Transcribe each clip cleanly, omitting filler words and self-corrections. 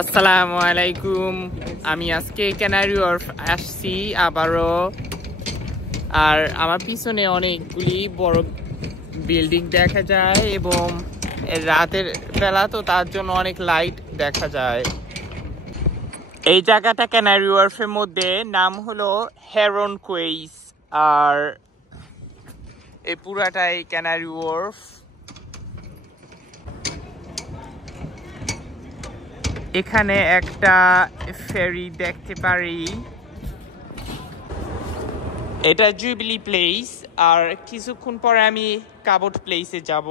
আসসালামু আলাইকুম। আমি আজকে ক্যানারি ওয়ার্ফ আসছি আবারও। আর আমার পিছনে অনেকগুলি বড় বিল্ডিং দেখা যায় এবং রাতের বেলা তো তার জন্য অনেক লাইট দেখা যায়। এই জায়গাটা ক্যানারি ওয়ার্ফের মধ্যে, নাম হলো হেরন কুয়েস। আর এই পুরাটাই ক্যানারি ওয়ার্ফ। এখানে একটা ফেরি দেখতে পারি। এটা জুবিলি প্লেস। আর কিছুক্ষণ পরে আমি কাবট প্লেসে যাব।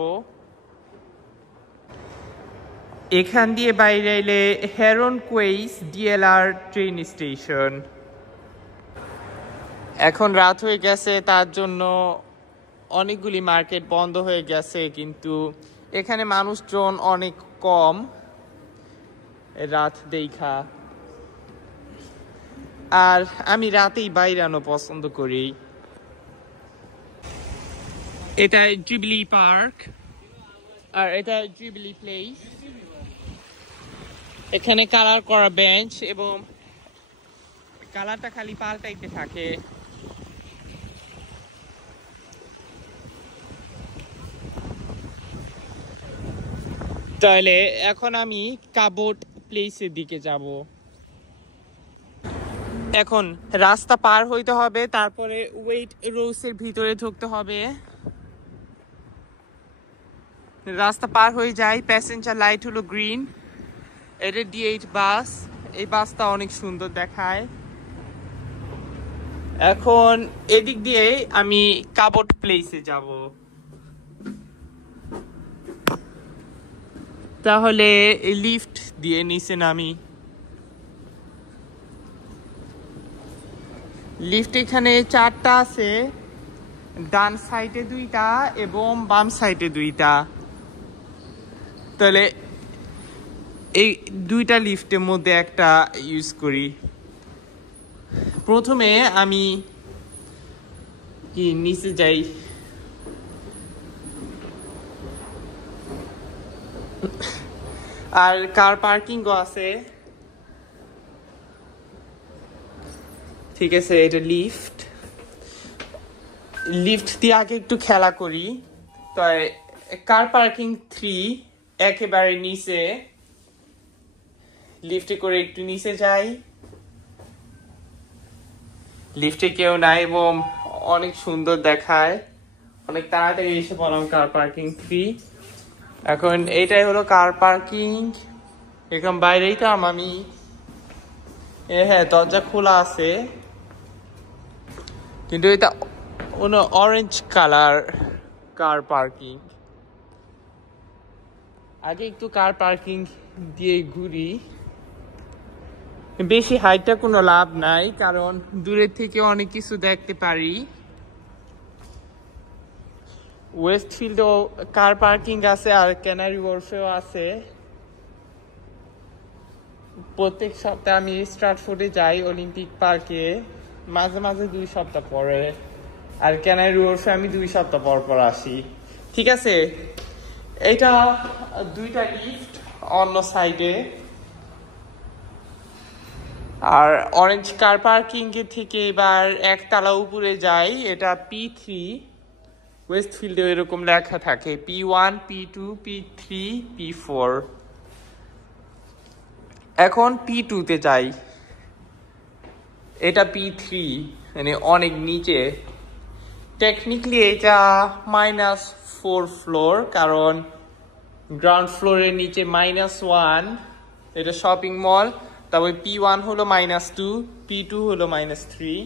এখান দিয়ে বাইরে এলে হেরন কুয়েস ডিএলআর ট্রেন স্টেশন। এখন রাত হয়ে গেছে, তার জন্য অনেকগুলি মার্কেট বন্ধ হয়ে গেছে, কিন্তু এখানে মানুষজন অনেক কম রাত দেখা। আর আমি রাতেই বাইরানো পছন্দ করি। এটা জুবিলি পার্ক আর এটা জুবিলি প্লেস। এখানে কালার করা বেঞ্চ এবং কালারটা খালি পাল্টাইতে থাকে। তাহলে এখন আমি কাবট প্লেসের দিকে যাব। এখন রাস্তা পার হইতে হবে, তারপরে ওয়েট রোসের ভিতরে ঢুকতে হবে। রাস্তা পার হয়ে যায়, প্যাসেঞ্জার লাইট হলো গ্রিন। এটা D8 বাস। এই বাসটা অনেক সুন্দর দেখায়। এখন এদিক দিয়ে আমি কাবট প্লেসে যাব। তাহলে লিফট দিয়ে নিচে নামি। লিফট এখানে 4টা আছে, ডান সাইডে 2টা এবং বাম সাইডে 2টা। তাহলে এই 2টা লিফটের মধ্যে একটা ইউজ করি। প্রথমে আমি নিচে যাই। আর কার পার্কিংও আছে। ঠিক আছে, এটা লিফট। লিফট দিয়ে আগে একটু খেলা করি। তো কার পার্কিং 3 একেবারে নিচে। লিফটে করে একটু নিচে যাই। লিফটে কেউ নাই এবং অনেক সুন্দর দেখায়। অনেক তাড়াতাড়ি এসে পড়লাম কার পার্কিং 3। এখন এইটাই হলো কার পার্কিং। এখন বাইরেই তো আমি হ্যাঁ, দরজা খোলা আছে, কিন্তু এটা অরেঞ্জ কালার কার পার্কিং। আগে একটু কার পার্কিং দিয়ে ঘুরি। বেশি হাইটটা কোনো লাভ নাই, কারণ দূরের থেকে অনেক কিছু দেখতে পারি। ওয়েস্টফিল্ডেও কার পার্কিং আছে আর ক্যানারি ওয়ার্ফেও আছে। প্রত্যেক সপ্তাহে আমি স্ট্রাটফোর্ডে যাই, অলিম্পিক পার্কে মাঝে মাঝে 2 সপ্তাহ পরে। আর ক্যানারি ওয়ার্ফে আমি 2 সপ্তাহ পর পর আসি। ঠিক আছে, এটা 2টা লিফট অন্য সাইডে। আর অরেঞ্জ কার পার্কিং এর থেকে এবার একতলা উপরে যাই। এটা P3। ওয়েস্টফিল্ডে এরকম লেখা থাকে P1 P2 P3 P4। এখন P2 তে যাই। এটা P3, মানে অনেক নিচে। টেকনিক্যালি এটা -4 ফ্লোর, কারণ গ্রাউন্ড ফ্লোরের নিচে -1। এটা শপিং মল। তারপর P1 হলো -2, P2 হলো -3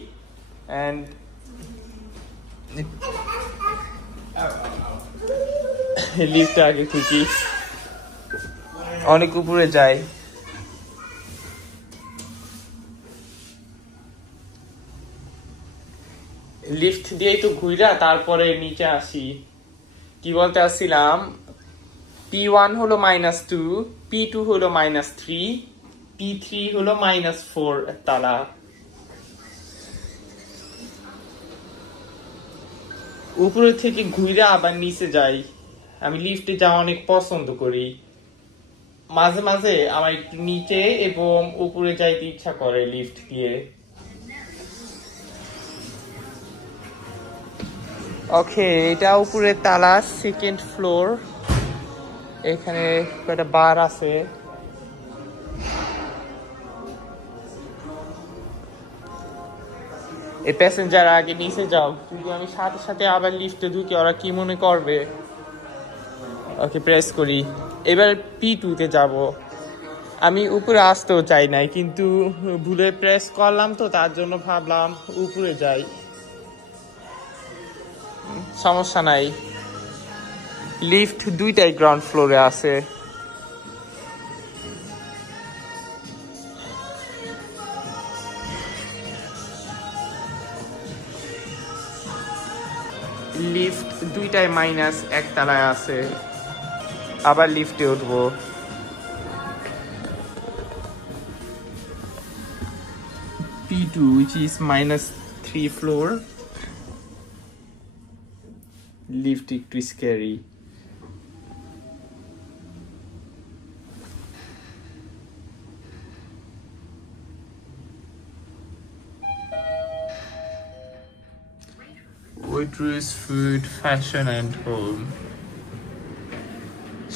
অ্যান্ড লিফট আগে খুঁজি। অনেক উপরে যায়। লিফট দিয়েই তো ঘুরা তারপরে নিচে আসি। কি বলতে আসছিলাম, P1 হলো -2, P2 হলো -3, P3 হলো -4 তালা। উপরে থেকে ঘুরে আবার নিচে যাই। আমি লিফটে যাওয়া অনেক পছন্দ করি। মাঝে মাঝে আমার একটু নিচে এবং উপরে যাইতে ইচ্ছা করে লিফট দিয়ে। ওকে, এটা উপরে তালা, সেকেন্ড ফ্লোর। এখানে একটা বার আছে। এই প্যাসেঞ্জার আগে নিচে যাও, কিন্তু আমি সাথে সাথে আবার লিফটে ঢুকে ওরা কি মনে করবে। ওকে, প্রেস করি। এবার P2 তে যাব। আমি উপরে আসতেও চাই নাই, কিন্তু ভুলে প্রেস করলাম, তো তার জন্য ভাবলাম উপরে যাই। সমস্যা নাই, লিফট দুইটাই গ্রাউন্ড ফ্লোরে আছে। লিফট দুইটাই -1 তলায় আছে। আবার লিফটে উঠবো। P2, which is -3 floor. Lift একটু scary. Waitress, food, fashion and home.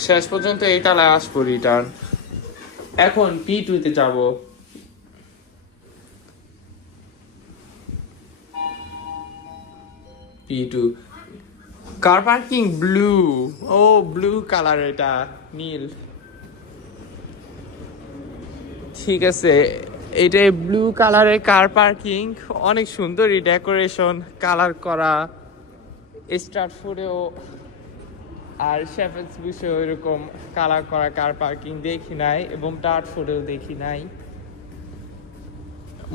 শেষ পর্যন্ত এই তলায় আসবো রিটার্ন। এখন P2 তে যাব। P2 car parking blue. ও, ব্লু কালার, এটা নীল। ঠিক আছে, এটা ব্লু কালারের কার পার্কিং। অনেক সুন্দর এই ডেকোরেশন, কালার করা। স্ট্রাটফোর্ডেও আর শেফার্ডস বুশেও এরকম কালার করা কার পার্কিং দেখি নাই, এবং ডার্টফোর্ডেও দেখি নাই।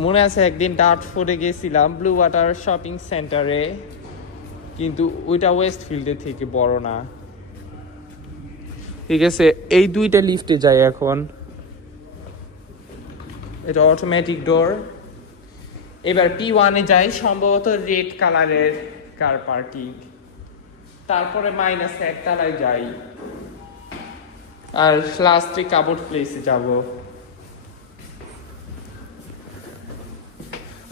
মনে আছে একদিন ডার্টফোর্ডে গেছিলাম, ব্লু ওয়াটার শপিং সেন্টারে, কিন্তু ওইটা ওয়েস্টফিল্ডের থেকে বড় না। ঠিক আছে, এই দুইটা লিফটে যাই এখন। এটা অটোমেটিক ডোর। এবার P1 এ যাই, সম্ভবত রেড কালারের কার পার্কিং। তারপরে -1 তলায় যাই, আর লাস্টে কাবোর্ড প্লেসে যাব।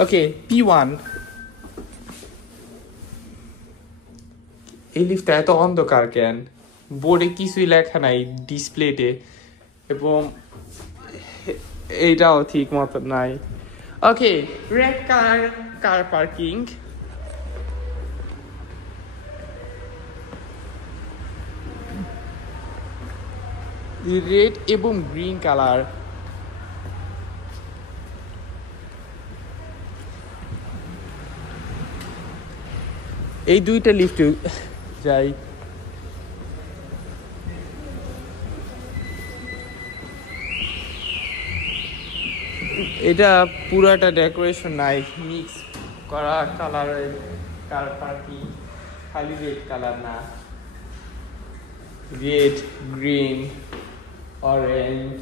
ওকে, P1। এই লিফটটা এত অন্ধকার কেন? বোর্ডে কিছুই লেখা নাই ডিসপ্লেতে, এবং এইটাও ঠিক মতো নাই। Okay, red colour car parking. Red এবং গ্রিন কালার। এই দুইটা লিফটে যাই। এটা পুরাটা ডেকোরেশন নাই, মিক্স করা কালারের কার পার্কিং, খালি রেড কালার না, রেড, গ্রিন, অরেঞ্জ,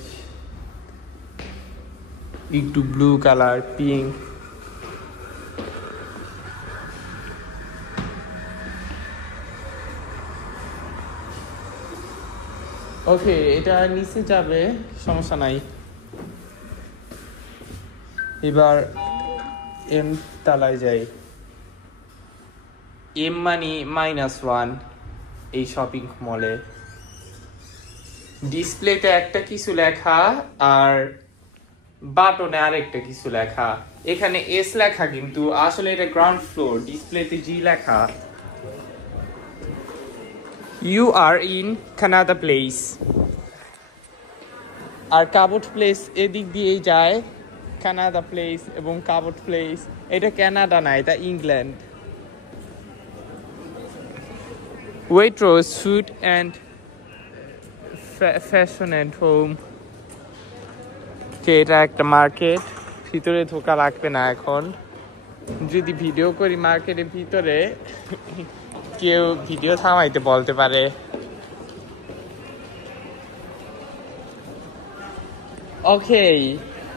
একটু ব্লু কালার, পিঙ্ক। ওকে, এটা নিচে যাবে, সমস্যা নাই। এবার M তলায় যাই। M মানে -1 এই শপিং মলে। ডিসপ্লেতে একটা কিছু লেখা, আর বাটনে আরেকটা কিছু লেখা। এখানে S লেখা, কিন্তু আসলে এটা গ্রাউন্ড ফ্লোর। ডিসপ্লেতে G লেখা। You are in Canada Place। আর কাবোর্ড প্লেস এদিক দিয়েই যায়। কানাডা প্লেস এবং কাবোর্ড প্লেস। এটা কানাডা না, এটা England. Waitrose, food and fashion and home. এটা একটা মার্কেট, ভিতরে ঢোকা লাগবে না এখন। যদি ভিডিও করি মার্কেটের ভিতরে, কেউ ভিডিও থামাইতে বলতে পারে। ওকে,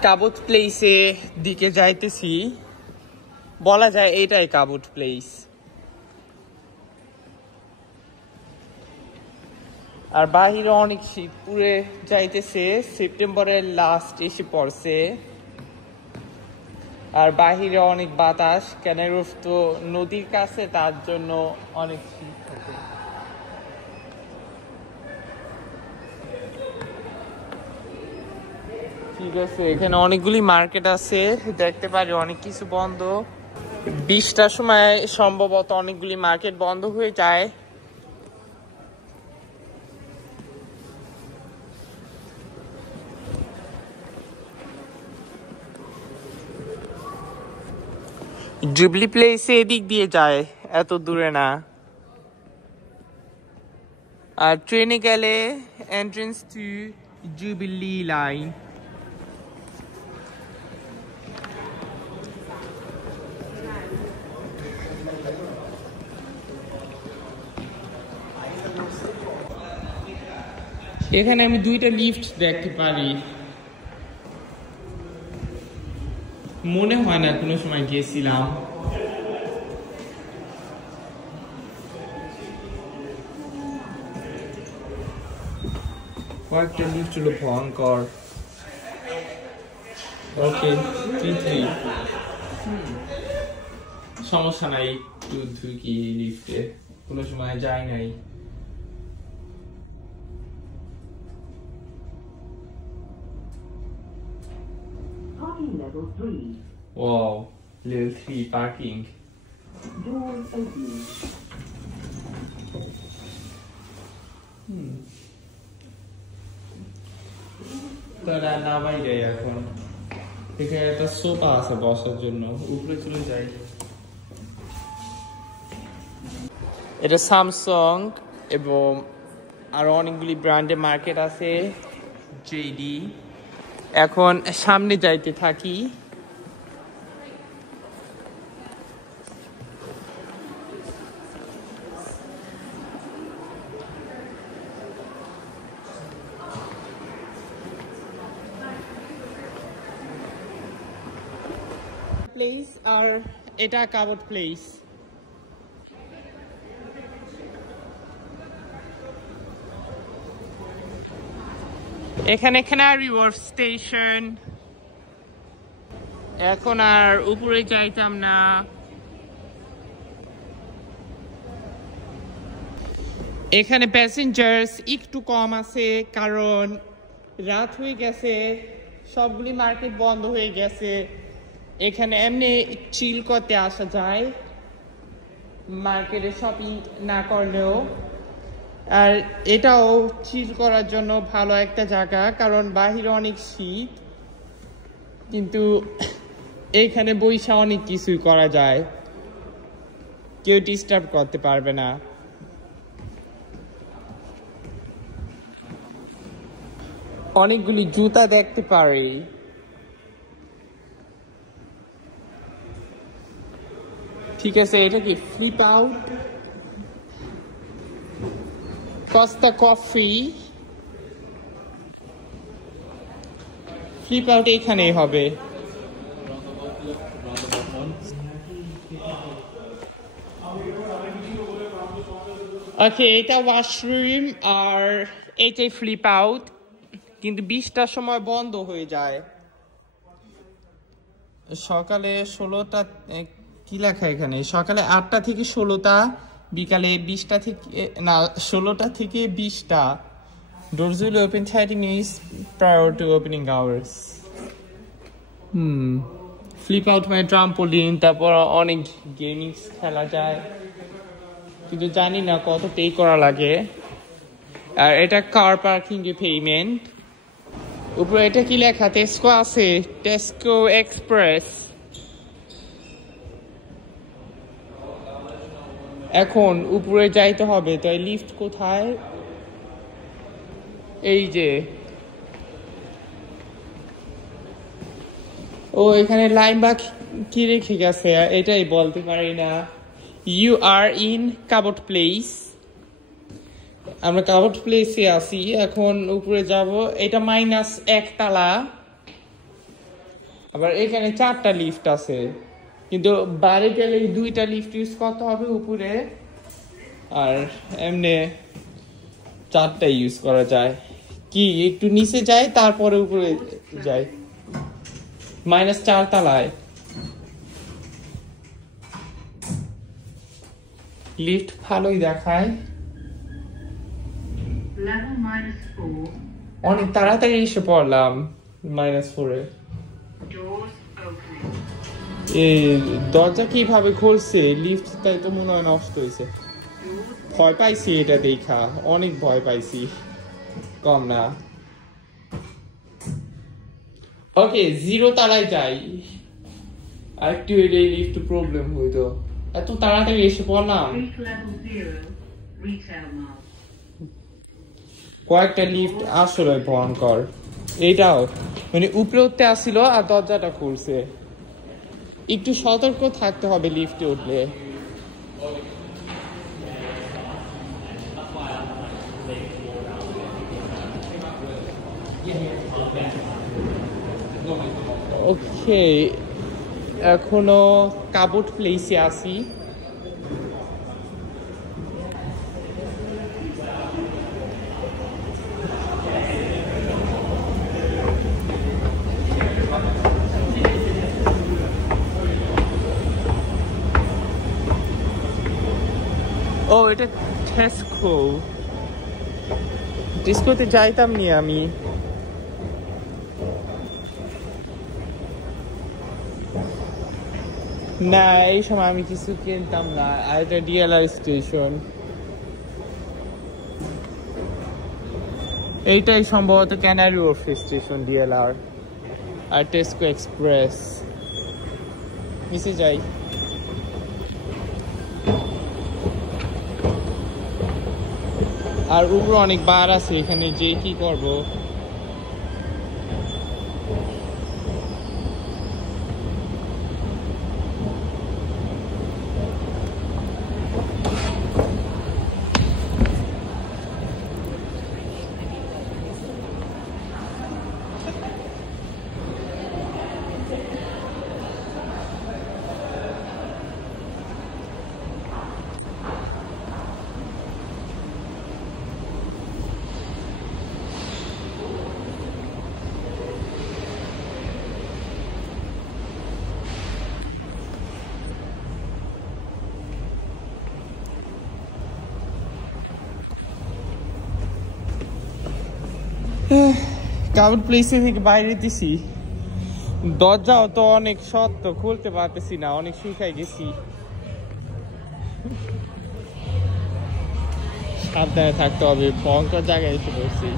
কাবোর্ড প্লেসে দিকে যাইতেছি। বলা যায় এটাই কাবোর্ড প্লেস। আর বাহিরে অনেক শীত পুরে যাইতেছে, সেপ্টেম্বরের লাস্ট এসে পড়ছে। আর বাহিরে অনেক বাতাস, ক্যানারি হোয়ার্ফ তো নদীর কাছে, তার জন্য অনেক শীত থাকে। ঠিক আছে, এখানে অনেকগুলি মার্কেট আছে, দেখতে পারি অনেক কিছু বন্ধ। 20টার সময় সম্ভবত অনেকগুলি মার্কেট বন্ধ হয়ে যায়। জুবলি প্লেসে এদিক দিয়ে যায়, এত দূরে না। আর ট্রেনে গেলে এন্ট্রেন্স টু জুবিলি লাইন। এখানে আমি 2টা লিফট দেখতে পারি, মনে হয় না কোনো সময় গেছিলাম। কয়েকটা লিফট হলো ভয়ঙ্কর। ওকে, 3 সমস্যা নাই, একটু ঢুকি লিফটে, কোনো সময় যাই নাই। Level 3. Wow, level 3 parking. Doors open. তারা নামাই যায় এখন। এখানে একটা সোফা আছে বসার জন্য, উপরে চলে যাই। এটা স্যামসাং এবং আরো অনেকগুলি ব্র্যান্ডের মার্কেট আছে, জেডি। এখন সামনে যাইতে থাকি। প্লেস আর এটা কাবট প্লেস। এখানে ক্যানারি হোয়ার্ফ স্টেশন। এখন আর উপরে যাইতাম না। এখানে প্যাসেঞ্জার্স একটু কম আছে, কারণ রাত হয়ে গেছে, সবগুলি মার্কেট বন্ধ হয়ে গেছে। এখানে এমনি চিল করতে আসা যায়, মার্কেটে শপিং না করলেও। আর এটাও চিল করার জন্য ভালো একটা জায়গা, কারণ বাহিরে অনেক শীত, কিন্তু এইখানে বইসা অনেক কিছুই করা যায়, কেউ ডিস্টার্ব করতে পারবে না। অনেকগুলি জুতা দেখতে পারি। ঠিক আছে, এটা কি flip out? Costa coffee. Flip out এখানেই হবে। ওকে, এটা ওয়াশরুম আর এটাই ফ্লিপ আউট, কিন্তু 20টার সময় বন্ধ হয়ে যায়। সকালে 16টা, কি লেখা এখানে, সকালে 8টা থেকে 16টা, বিকালে 20টা থেকে না 16টা থেকে 20টা। Doors will open 30 minutes prior to opening hours. Flip out মানে ট্রাম্পোলিন, তারপর অনেক গেমিং খেলা যায়, কিন্তু জানি না কত পে করা লাগে। আর এটা কার পার্কিং এ পেমেন্ট। উপরে এটা কি লেখা, টেস্কো আছে, টেস্কো এক্সপ্রেস। এখন উপরে যাইতে হবে, তো এই লিফট কোথায়? এই যে, ও এখানে লাইন বা কি রেখে গেছে এটাই বলতে পারি না। You are in Cabot place. আমরা কাবট প্লেসে আছি, এখন উপরে যাব। এটা -1 তলা, আবার এখানে 4টা লিফট আছে, কিন্তু বাইরে গেলে 2টা লিফট ইউজ করতে হবে উপরে। আর এমনি 4টা ইউজ করা যায় কি একটু নিচে যায় তারপরে উপরে যায় -4 তলায় লিফট ভালোই দেখায় Level -4. অনেক তাড়াতাড়ি এসে পড়লাম -4 এ Doors opening. এই দরজা কিভাবে খুলছে লিফট তাই তো মনে হয় নষ্ট হয়েছে ভয় পাইছি এটা দেখা অনেক ভয় পাইছি কম না ওকে 0 তলায় যাই আরেকটু এই লিফট প্রবলেম হইতো এত তাড়াতাড়ি এসে পড়লাম Street level 0. Retail mall. কয়েকটা লিফট আসলে ভয়ঙ্কর এইটাও মানে উপরে উঠতে আসছিল আর দরজাটা খুলছে একটু সতর্ক থাকতে হবে লিফটে উঠলে ওকে এখনো কাবুট প্লেসে আছি ও এটা টেস্কোতে যাইতাম নি আমি না এই সময় আমি কিছু কিনতাম না আর এটা ডিএলআর স্টেশন এইটাই সম্ভবত ক্যানারি ওয়ার্ফ স্টেশন ডিএলআর আর টেস্কো এক্সপ্রেস নিচে যাই আর উপরে অনেক বার আছে এখানে যে কি করব কাবুট প্লেসে থেকে বাইরে দিছি দরজাও তো অনেক শক্ত খুলতে পারতেছি না অনেক শুকাই গেছি সাবধানে থাকতে হবে ভয়ঙ্কর জায়গায় এসে পড়ছি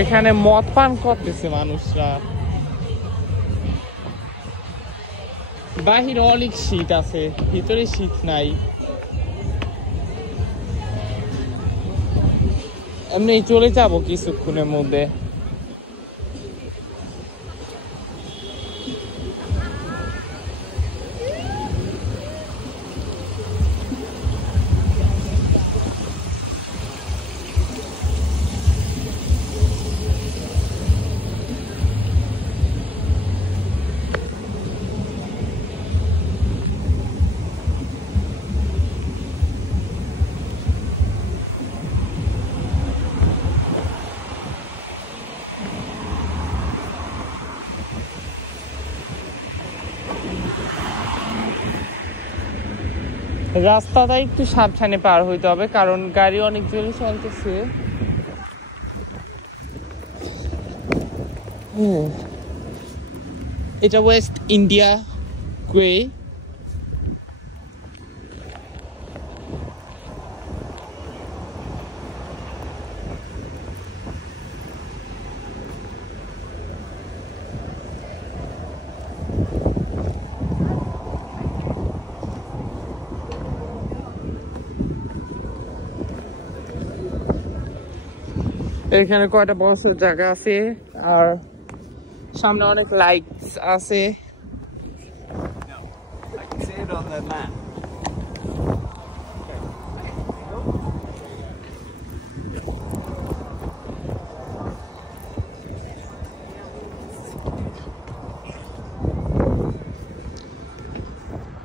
এখানে মদ পান করতেছে মানুষরা বাহিরে অনেক শীত আছে ভিতরে শীত নাই এমনি চলে যাবো কিছুক্ষণের মধ্যে রাস্তাটা একটু সাবধানে পার হইতে হবে কারণ গাড়ি অনেক জোরে চলতেছে এটা ওয়েস্ট ইন্ডিয়া ওয়ে এখানে কয়টা বসার জায়গা আছে আর সামনে অনেক লাইটস আছে I can see it on the map.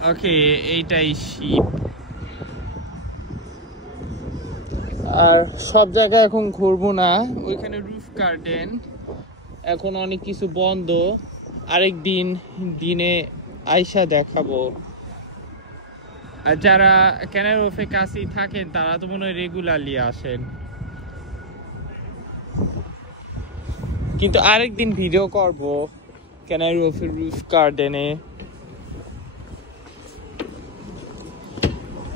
ওকে এইটাই শিপ আর সব জায়গায় এখন ঘুরবো না, ওইখানে রুফ গার্ডেন এখন অনেক কিছু বন্ধ, আরেক দিনে আইসা দেখাবো। আর যারা ক্যানারি ওয়্যার্ফে কাছেই থাকেন তারা তো মনে হয় রেগুলারলি আসেন, কিন্তু আরেকদিন ভিডিও করব ক্যানারি ওয়্যার্ফের রুফ গার্ডেনে।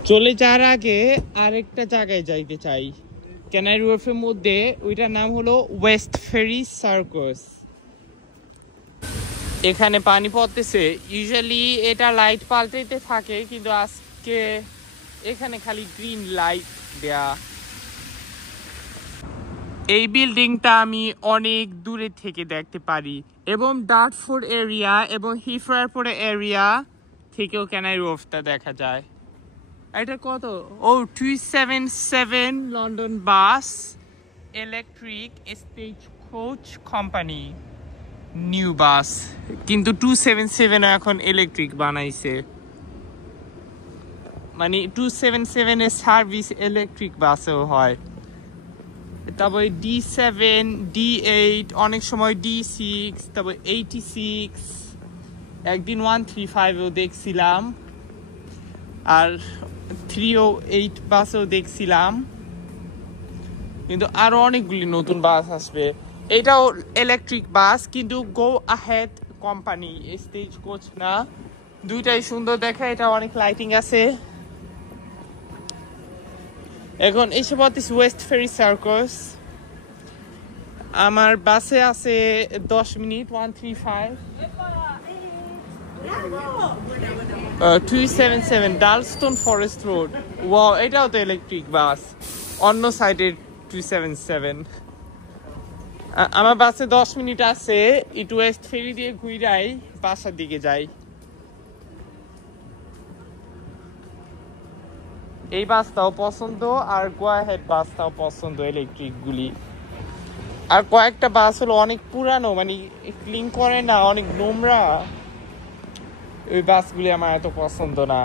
চলে যাওয়ার আগে আরেকটা জায়গায় যাইতে চাই ক্যানারি ওয়্যার্ফের মধ্যে, ওইটার নাম হলো ওয়েস্ট ফেরি সার্কাস। এখানে পানি পড়তেছে, ইউজুয়ালি এটা লাইট পাল্টাইতে থাকে, কিন্তু আজকে এখানে খালি গ্রিন লাইট দেয়া। এই বিল্ডিংটা আমি অনেক দূরে থেকে দেখতে পারি এবং ডার্টফোর্ড এরিয়া এবং হিথ্রো এয়ারপোর্ট এরিয়া থেকেও ক্যানারি ওয়্যার্ফটা দেখা যায়। এটা কত? ও 277 London bus electric stagecoach company new bus, কিন্তু 277 এখন ইলেকট্রিক বানাইছে, মানে 277 এর সার্ভিস ইলেকট্রিক বাসেও হয়। তারপরে D7, D8, অনেক সময় D6, তারপর 86, একদিন 135-এও দেখছিলাম, আর 308 বাসেও দেখছিলাম, কিন্তু আরো অনেকগুলি নতুন বাস আসবে। এটাও ইলেকট্রিক বাস, কিন্তু গো আহেড কোম্পানি, স্টেজ কোচ না। দুইটাই সুন্দর দেখা, এটা অনেক লাইটিং আছে। এখন এসে পড়তেছি ওয়েস্ট ফেরি সার্কাস। আমার বাসে আছে 10 মিনিট, 135 277 ডালস্টন ফরেস্ট রোড। ওয়াও, এটাও তো ইলেকট্রিক বাস, অন্য সাইডের 277। আমার বাসে 10 মিনিট আছে, একটু ওয়েস্ট ফেরি দিয়ে ঘুরাই বাসার দিকে যাই। এই বাসটাও পছন্দ, আর গো আহেড বাসটাও পছন্দ, ইলেকট্রিক গুলি। আর কয়েকটা বাস হলো অনেক পুরানো, মানে ক্লিন করে না, অনেক নোংরা, ওই বাসগুলি আমার এত পছন্দ না।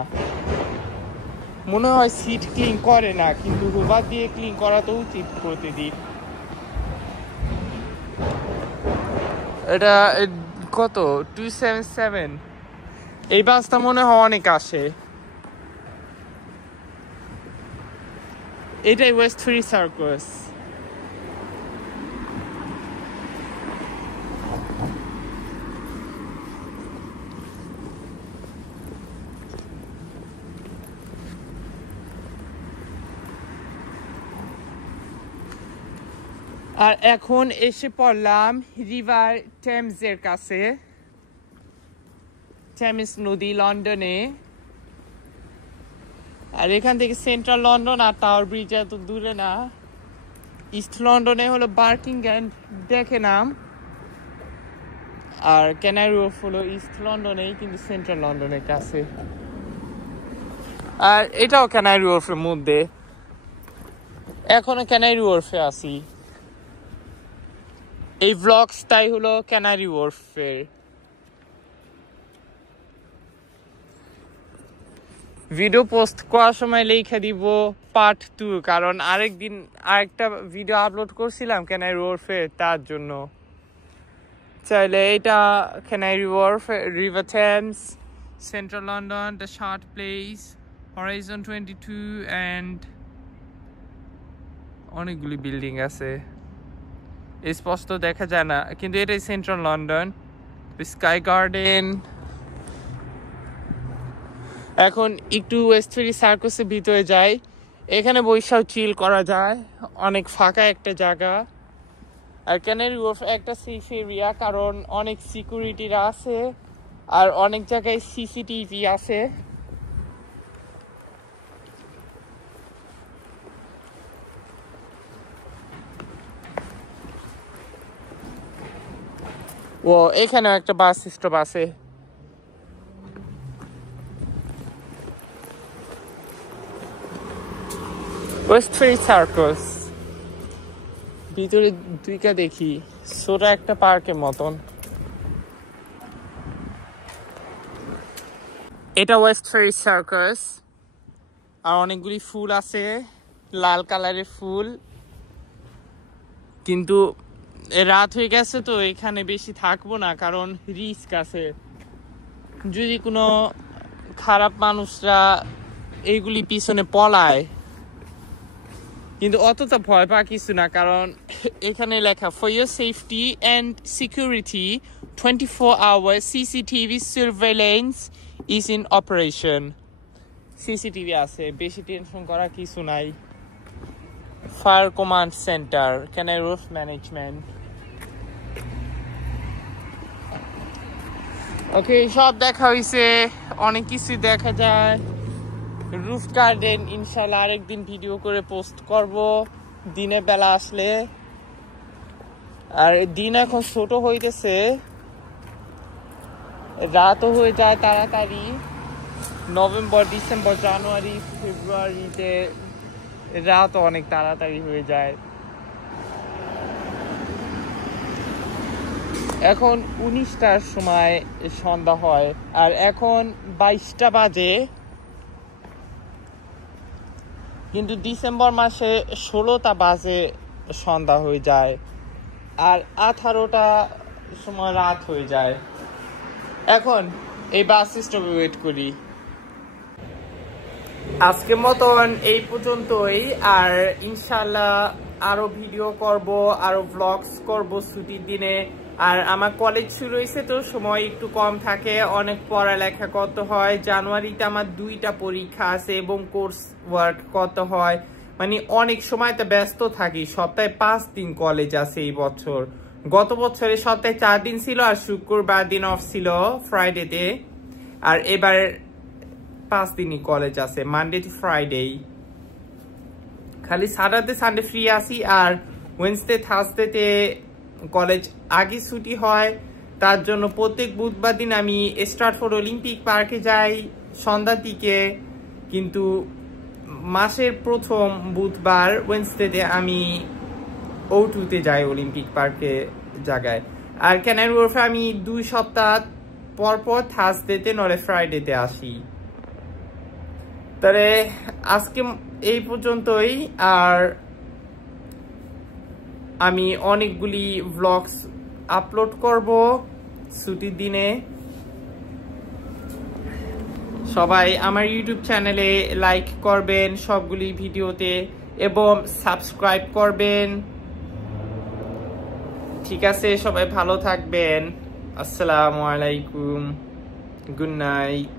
মনে হয় সিট ক্লিন করে না, কিন্তু রোবার দিয়ে ক্লিন করা তো উচিত প্রতিদিন। এটা কত? 277। এই বাসটা মনে হয় অনেক আসে। এটাই ওয়েস্ট ফেরি সার্কাস। আর এখন এসে পড়লাম রিভার টেমসের কাছে, টেমস নদী লন্ডনে। আর এখান থেকে central London R tower bridge এত দূরে না। ইস্ট লন্ডনে হলো বার্কিংহাম দেখে নাম, আর ক্যানারি ওয়্যার্ফ হলো ইস্ট লন্ডনেই, কিন্তু সেন্ট্রাল লন্ডনের কাছে। আর এটাও ক্যানারি ওয়্যার্ফের মধ্যে, এখনো ক্যানারি ওয়্যার্ফে আছি। এই ভ্লগসটাই হলো ক্যানারি ওয়্যার্ফের। ভিডিও পোস্ট করার সময় লেখা দিব পার্ট 2, কারণ আরেকটা ভিডিও আপলোড করছিলাম ক্যানারি ওয়্যার্ফে, তার জন্য। চাইলে এটা Canary Wharf, river Thames, central London, the Shard place, horizon 22 and অনেকগুলি বিল্ডিং আছে, স্পষ্ট দেখা যায় না, কিন্তু এটাই সেন্ট্রাল লন্ডন। Sky garden. এখন একটু ওয়েস্ট ফেরি সার্কাসের ভিতরে যাই, এখানে বৈশাখ চিল করা যায়, অনেক ফাঁকা একটা জায়গা। আর ক্যানারি ওয়্যার্ফ একটা সেফ এরিয়া, কারণ অনেক সিকিউরিটিরা আছে আর অনেক জায়গায় সিসিটিভি আছে। ও এখানেও একটা বাস স্টপ আছে। ওয়েস্ট ফেরি সার্কাস ভিতরে দুইটা দেখি, ছোট একটা পার্কের মতন। এটা ওয়েস্ট ফেরি সার্কাস, আর অনেকগুলি ফুল আছে, লাল কালারের ফুল, কিন্তু রাত হয়ে গেছে তো এখানে বেশি থাকবো না, কারণ রিস্ক আছে। যদি কোনো খারাপ মানুষরা এইগুলি পিছনে পলায়, কিন্তু অতটা ভয় পাওয়া কিছু না, কারণ এখানে লেখা for your safety and security 24 hours CCTV surveillance is in operation. CCTV আছে, বেশি টেনশন করার কিছু নাই। Fire command centre, Canary roof management. Okay, সব দেখা হয়েছে, অনেক কিছু দেখা যায়। রুফ গার্ডেন ইনশাল্লাহ আরেকদিন ভিডিও করে পোস্ট করব দিনের বেলা আসলে। আর দিন এখন ছোট হইতেছে, রাতও হয়ে যায় তাড়াতাড়ি। নভেম্বর, ডিসেম্বর, জানুয়ারি, ফেব্রুয়ারিতে রাত অনেক তাড়াতাড়ি হয়ে যায়। এখন 19টার সময় সন্ধ্যা হয়, আর এখন 22টা বাজে, কিন্তু ডিসেম্বর মাসে 16টা বাজে সন্ধ্যা হয়ে যায়, আর 18টা সময় রাত হয়ে যায়। এখন এই বাস স্টপে ওয়েট করি। আজকের মতন এই পর্যন্তই, আর ইনশাল্লাহ আরো ভিডিও করব, আরো ব্লগস করব ছুটির দিনে। আর আমার কলেজ শুরু হয়েছে তো সময় একটু কম থাকে, অনেক পড়ালেখা করতে হয়। জানুয়ারিতে আমার 2টা পরীক্ষা আছে এবং কোর্স ওয়ার্ক করতে হয়, মানে অনেক সময়তে ব্যস্ত থাকি। সপ্তাহে 5 দিন কলেজ আছে এই বছর। গত বছরে সপ্তাহে 4 দিন ছিল, আর শুক্রবার দিন অফ ছিল ফ্রাইডেতে। আর এবার 5 দিনই কলেজ আছে, মানডে টু ফ্রাইডে। খালি স্যাটারডে সানডে ফ্রি আসি, আর ওয়েডনেসডে থার্সডেতে কলেজ আগে ছুটি হয়। তার জন্য প্রত্যেক বুধবার দিন আমি স্ট্রাটফোর্ড অলিম্পিক পার্কে যাই সন্ধ্যার দিকে, কিন্তু মাসের প্রথম বুধবার ওয়েডনেসডেতে আমি O2-তে যাই অলিম্পিক পার্কে জায়গায়। আর ক্যানারি ওয়ার্ফে আমি 2 সপ্তাহ পরপর থার্সডেতে নয় ফ্রাইডেতে আসি। তাহলে আজকে এই পর্যন্তই, আর আমি অনেকগুলি ভ্লগস আপলোড করব ছুটির দিনে। সবাই আমার ইউটিউব চ্যানেলে লাইক করবেন সবগুলি ভিডিওতে, এবং সাবস্ক্রাইব করবেন। ঠিক আছে, সবাই ভালো থাকবেন। আসসালামু আলাইকুম, গুড নাইট।